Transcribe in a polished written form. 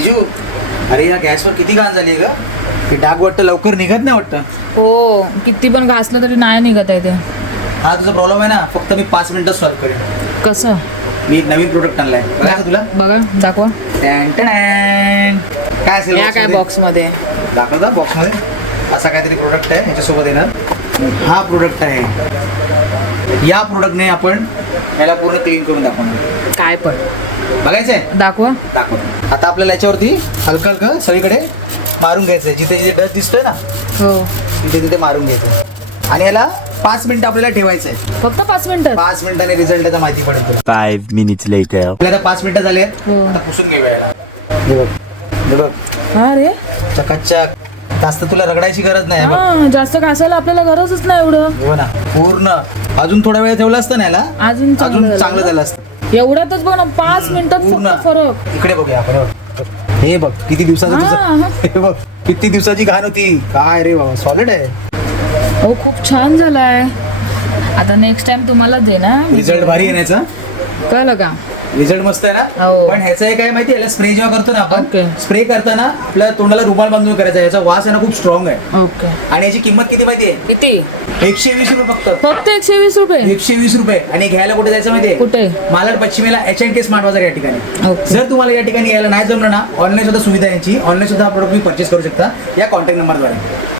तेजू, अरे या गॅसवर किती घाण झाली ग. हे डाग वाटतं लवकर निघत नाही वाटतं. हो, किती पण घासलं तरी नाही निघत आहे ते. हा तुझा प्रॉब्लेम आहे ना, फक्त मी 5 मिनिटात सॉल्व्ह करेन. कसं? मी एक नवीन प्रोडक्ट आणलाय, बघायचं तुला. बघा, दाखवा. टॅन टॅन. काय असेल या काय बॉक्स मध्ये? दाखवता बॉक्स मध्ये असा काहीतरी प्रोडक्ट आहे, ह्याच्यासोबत येणार हा प्रोडक्ट आहे. या प्रोडक्टने आपण याला पूर्ण क्लीन करून दाखवणार. काय पण बघायचंय? दाखवा. दाखव. आता आपल्याला याच्यावरती हलकं हलकं सगळीकडे मारून घ्यायचंय. जिथे जिथे डस्ट दिसतोय ना हो, तिथे तिथे मारून घ्यायचं आणि याला 5 मिनिटं आपल्याला ठेवायचंय. फक्त 5 मिनिटं. 5 मिनिटांनी रिझल्ट त्याचा माहिती पडेल तुला. 5 minutes later. आपल्याला 5 मिनिटं झाले. हो. आता पुसून घेऊया याला. हे बघ, हे बघ, हा रे, चकाचक. जास्त तुला रगडायची गरज नाही. हे बघ. हा, जास्त घासायला आपल्याला गरजच नाही एवढं. हो ना, पूर्ण. अजून थोडा वेळ ठेवला असतं ना याला, अजून चांगलं झालं असतं. एवढ्यातच बघ ना, 5 मिनिटात पूर्ण फक्त फरक. इकडे बघूया आपण. हे बघ, हे बघ किती दिवसाचं हा, तुझं. हा. हे बघ किती दिवसाची घाण होती. काय रे बाबा, सॉलिड आहे. हो, खूप छान झालाय. आता नेक्स्ट टाइम तुम्हाला दे ना. रिझल्ट भारी येण्याचा. कळलं का? रिझल्ट मस्त आहे ना. हो. पण ह्याचं हे काय माहिती, याला स्प्रे जेव्हा करतो ना आपण, Okay. स्प्रे करताना आपल्या तोंडाला रुमाल बांधून करायचा. याचा वास आहे ना खूप स्ट्रॉंग आहे. ओके. आणि याची किंमत किती माहिती आहे? किती? 120 रुपये फक्त. फक्त 120 रुपये. 120 रुपये. आणि घ्यायला कुठे जायचं माहितीये? कुठे? मालाड पश्चिमेला H&K स्मार्ट बाजार या ठिकाणी. ओके. जर तुम्हाला या ठिकाणी यायला नाही जमलं ना, ऑनलाईन सुद्धा सुविधा आहे याची. ऑनलाईन सुद्धा हा प्रोडक्ट तुम्ही परचेस करू शकता या कॉन्टॅक्ट नंबरद्वारे.